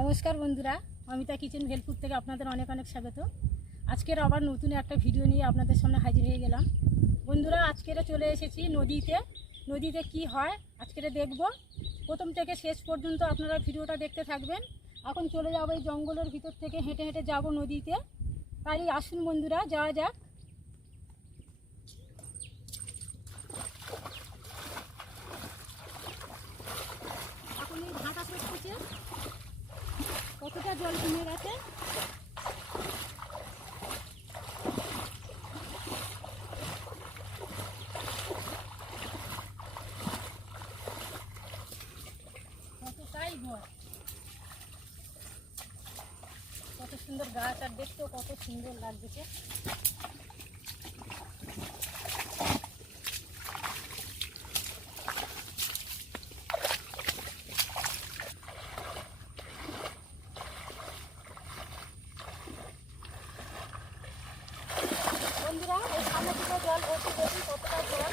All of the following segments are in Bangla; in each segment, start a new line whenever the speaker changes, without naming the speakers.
নমস্কার বন্ধুরা, অমিতা কিচেন ভেলপুর থেকে আপনাদের অনেক অনেক স্বাগত। আজকের আবার নতুন একটা ভিডিও নিয়ে আপনাদের সামনে হাজির হয়ে গেলাম। বন্ধুরা আজকের চলে এসেছি নদীতে। নদীতে কি হয় আজকের দেখব। প্রথম থেকে শেষ পর্যন্ত আপনারা ভিডিওটা দেখতে থাকবেন। এখন চলে যাব এই জঙ্গলের ভিতর থেকে, হেঁটে হেঁটে যাব নদীতে। তাই আসুন বন্ধুরা, যাওয়া যাক এখন এই ঘাটা করতেছে কতটা জল কমে গেছে কতটাই ঘর কত সুন্দর গাছ আর দেখতেও কত সুন্দর লাগছে বন্ধুরা এই সামনে থেকে জল ভর্তি দেখি কতটা জল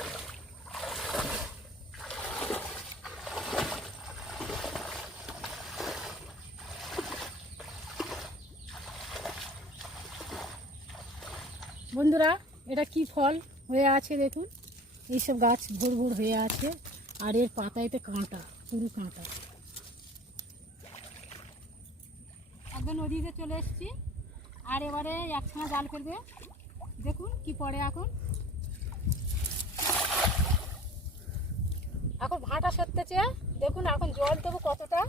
বন্ধুরা, এটা কি ফল হয়ে আছে দেখুন? এইসব গাছ ভোর ভোর হয়ে আছে, আর এর পাতাইতে কাঁটা, পুরো কাঁটা। একদম নদীতে চলে এসেছি, আর এবারে একখানা জাল ফেলবে। দেখুন কি পড়ে এখন। এখন ভাটা সরতেছে, দেখুন এখন জল দেবো কতটা।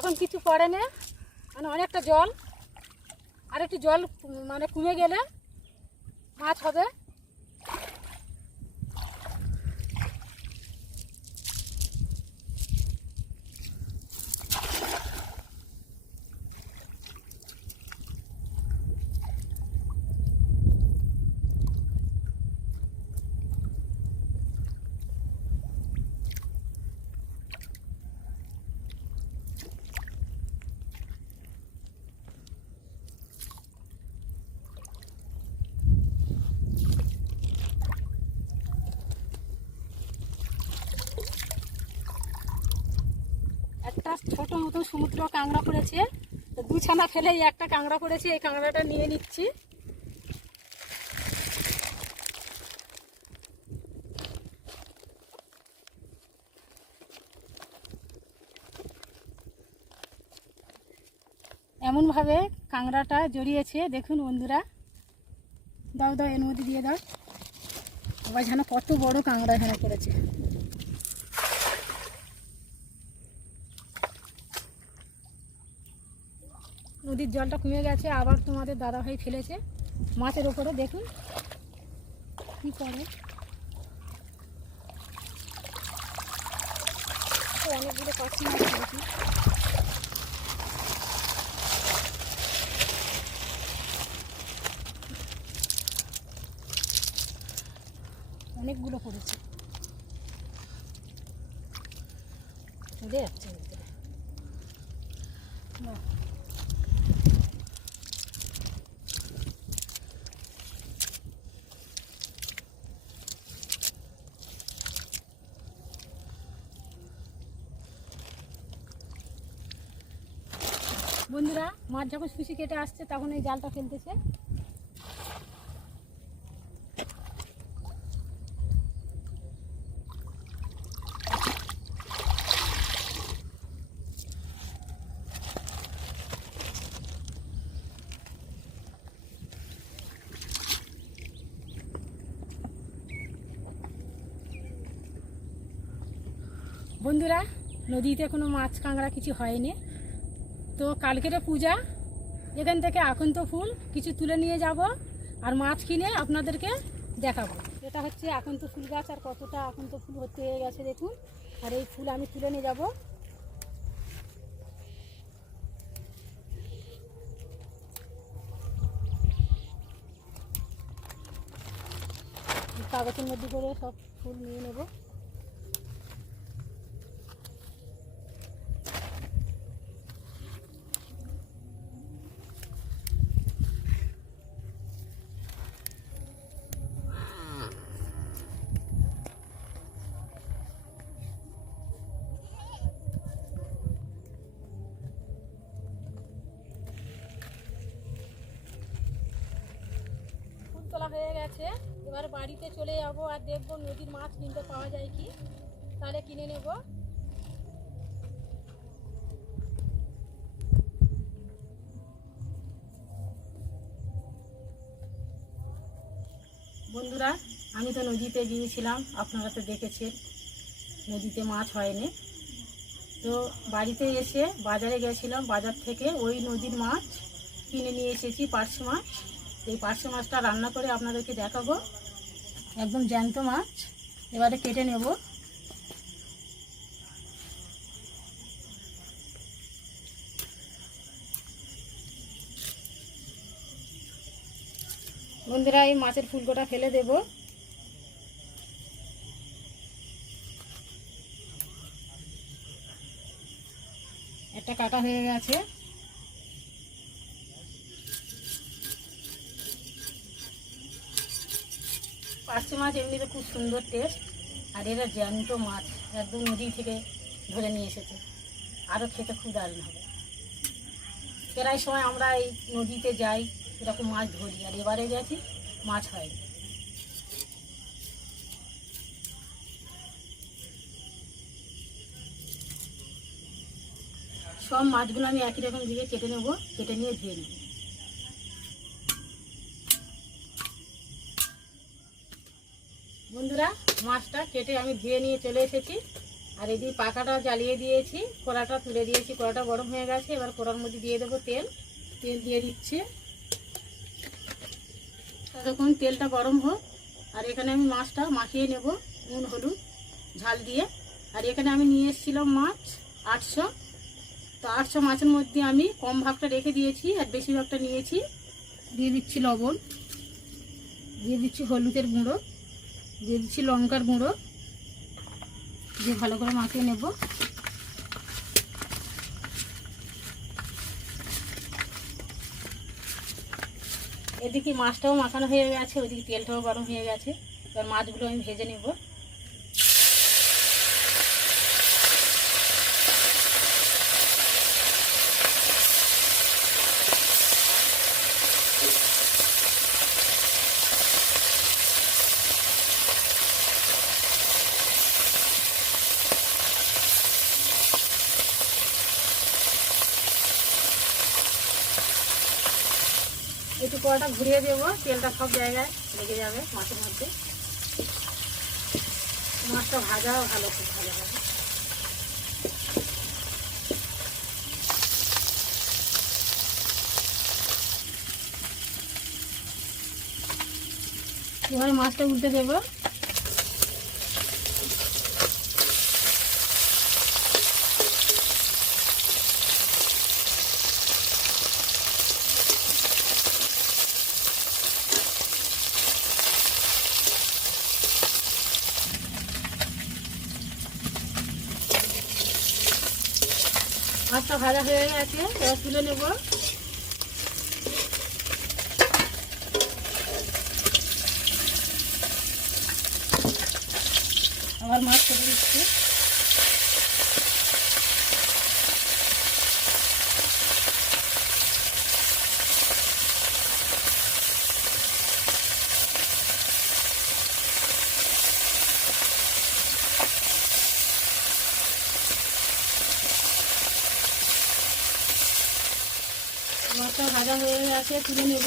এখন কিছু পড়ে না। মানে অনেকটা জল। আর একটু জল মানে কমে গেলে মাছ হবে একটা মতন সমুদ্র কাঁকড়া পড়েছে। তো দু ছানা ফেলে একটা কাঁকড়া পড়েছে, এই কাঁকড়াটা নিয়ে নিচ্ছি। এমনভাবে কাঁকড়াটা জড়িয়েছে, দেখুন বন্ধুরা। দাও দাও, এর মধ্যে দিয়ে দাও। আবার যেন কত বড় কাঁকড়া এখানে পড়েছে। নদীর জলটা কমে গেছে, আবার তোমাদের দাদা ভাই ফেলেছে। মাছের ওপরে দেখুন কি করে। অনেকগুলো কাছি মাছ অনেকগুলো পড়েছে ভিতরে বাহ বন্ধুরা মাছ যখন সুশি কেটে আসছে, তখন এই জালটা ফেলতেছে। বন্ধুরা, নদীতে কোনো মাছ কাঁকড়া কিছু হয়নি। তো কালকেরে পূজা। এখান থেকে এখন তো ফুল, কিছু তুলে নিয়ে যাব আর মাছ কিনে আপনাদেরকে দেখাবো। এটা হচ্ছে এখন তো ফুল গাছ আর কতটা এখন তো ফুল হতে হয়ে গেছে দেখুন। আর এই ফুল আমি তুলে নিয়ে যাব। কাগজের মধ্যে করে সব ফুল নিয়ে নেব। তোলা হয়ে গেছে। এবার বাড়িতে চলে যাব আর দেখব নদীর মাছ কিনতে পাওয়া যায় কি। তাহলে কিনে নেব। বন্ধুরা, আমি তো নদীতে গিয়েছিলাম, আপনারা তো দেখেছেন, নদীতে মাছ হয়নি। তো বাড়িতে এসে বাজারে গেছিলাম, বাজার থেকে ওই নদীর মাছ কিনে নিয়ে এসেছি, পার্শে মাছ। এই পার্শে মাছটা রান্না করে আপনাদেরকে দেখাবো। একদম জ্যান্ত মাছ। এবারে কেটে নেব। বন্ধুরা, এই মাছের ফুলকোটা ফেলে দেব। একটা কাটা হয়ে গেছে। পার্শে মাছ এমনিতে খুব সুন্দর টেস্ট আর এরা জ্যান্ত মাছ, একদম নদী থেকে ধরে নিয়ে এসেছে। আরও খেতে খুব দারুণ হবে। প্রায় সময় আমরা এই নদীতে যাই, এরকম মাছ ধরি, আর এবারে গেছি, মাছ হয় সব মাছগুলো আমি একই রকম দিকে কেটে নেব, কেটে নিয়ে ধুয়ে নেব। বন্ধুরা, মাছটা কেটে আমি ধুয়ে নিয়ে চলে এসেছি। আর এদিকে পাকাটা জ্বালিয়ে দিয়েছি, কড়াটা তুলে দিয়েছি, কড়াটা গরম হয়ে গেছে, এবার কড়ার মধ্যে দিয়ে দেবো তেল। তেল দিয়ে দিচ্ছি। ততক্ষণ তেলটা গরম হোক। আর এখানে আমি মাছটা মাখিয়ে নেব, নুন, হলুদ, ঝাল দিয়ে। আর এখানে আমি নিয়ে এসেছিলাম মাছ আটশো। তো আটশো মাছের মধ্যে আমি কম ভাগটা রেখে দিয়েছি, আর বেশি ভাগটা নিয়েছি। দিয়ে দিচ্ছি লবণ, দিয়ে দিচ্ছি হলুদের গুঁড়ো। দিয়ে দিচ্ছি লঙ্কার গুঁড়ো। দিয়ে ভালো করে মাখিয়ে নেব। এদিকে মাছটাও মাখানো হয়ে গেছে ওইদিকে তেলটাও গরম হয়ে গেছে। এবার মাছগুলো আমি ভেজে নেব। কড়াটা ঘুরিয়ে দেবো, তেলটা সব জায়গায় লেগে যাবে মাছের মধ্যে। মাছটা ভাজাও ভালো, খুব ভালো হবে। এবারে মাছটা উল্টে দেবো। মাছটা ভাজা হয়ে গেছে এবার তুলে নেব। আবার মাছ দিচ্ছি মাছটা ভাজা হয়ে তুলে নেব।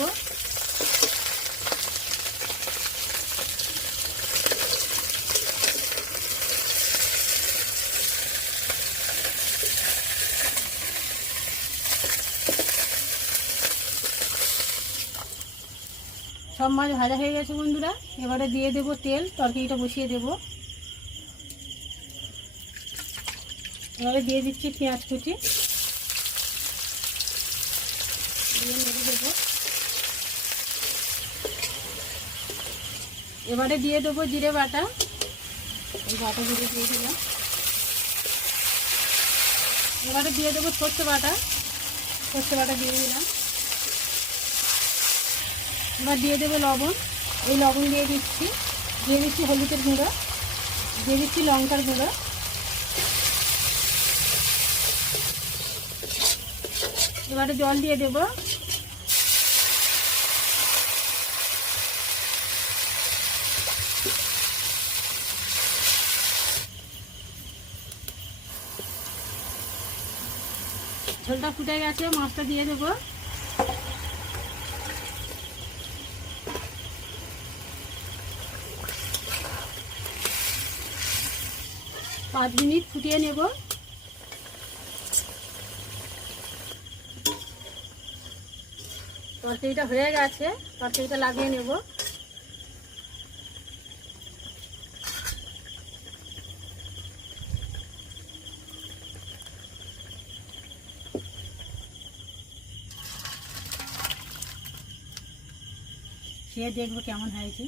সব মাছ ভাজা হয়ে গেছে বন্ধুরা। এবারে দিয়ে দেব তেল, তরকারিটা বসিয়ে দেব। এবারে দিয়ে দিচ্ছি পেঁয়াজ কুচি। দিয়ে নেড়ে দেবো এবারে দিয়ে দেবো জিরে বাটা। এই বাটা জিরে দিয়ে দিলাম। এবারে দিয়ে দেবো সর্ষে বাটা। সর্ষে বাটা দিয়ে দিলাম। এবার দিয়ে দেবো লবণ। এই লবণ দিয়ে দিচ্ছি। দিয়ে দিচ্ছি হলুদের গুঁড়ো। দিয়ে দিচ্ছি লঙ্কার গুঁড়ো। এবারে জল দিয়ে দেবো। ঝোলটা ফুটে গেছে, মাছটা দিয়ে দেবো। পাঁচ মিনিট ফুটিয়ে নেব। তরকারিটা হয়ে গেছে, তরকারিটা লাগিয়ে নেব। খেয়ে দেখব কেমন হয়েছে।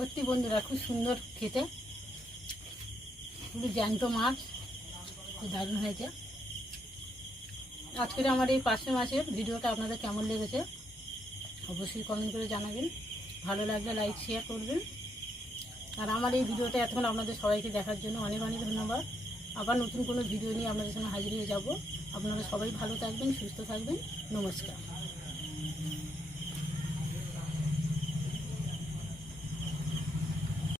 সত্যি বন্ধুরা, খুব সুন্দর খেতে। পুরো জ্যান্ত মাছ, খুব দারুণ হয়েছে। আজকের আমার এই পার্শে মাছের ভিডিওটা আপনাদের কেমন লেগেছে, অবশ্যই কমেন্ট করে জানাবেন। ভালো লাগলে লাইক শেয়ার করবেন। আর আমার এই ভিডিওটা এতক্ষণ আপনাদের সবাইকে দেখার জন্য অনেক অনেক ধন্যবাদ। আবার নতুন কোনো ভিডিও নিয়ে আপনাদের সামনে হাজির হয়ে যাব। আপনারা সবাই ভালো থাকবেন, সুস্থ থাকবেন। নমস্কার।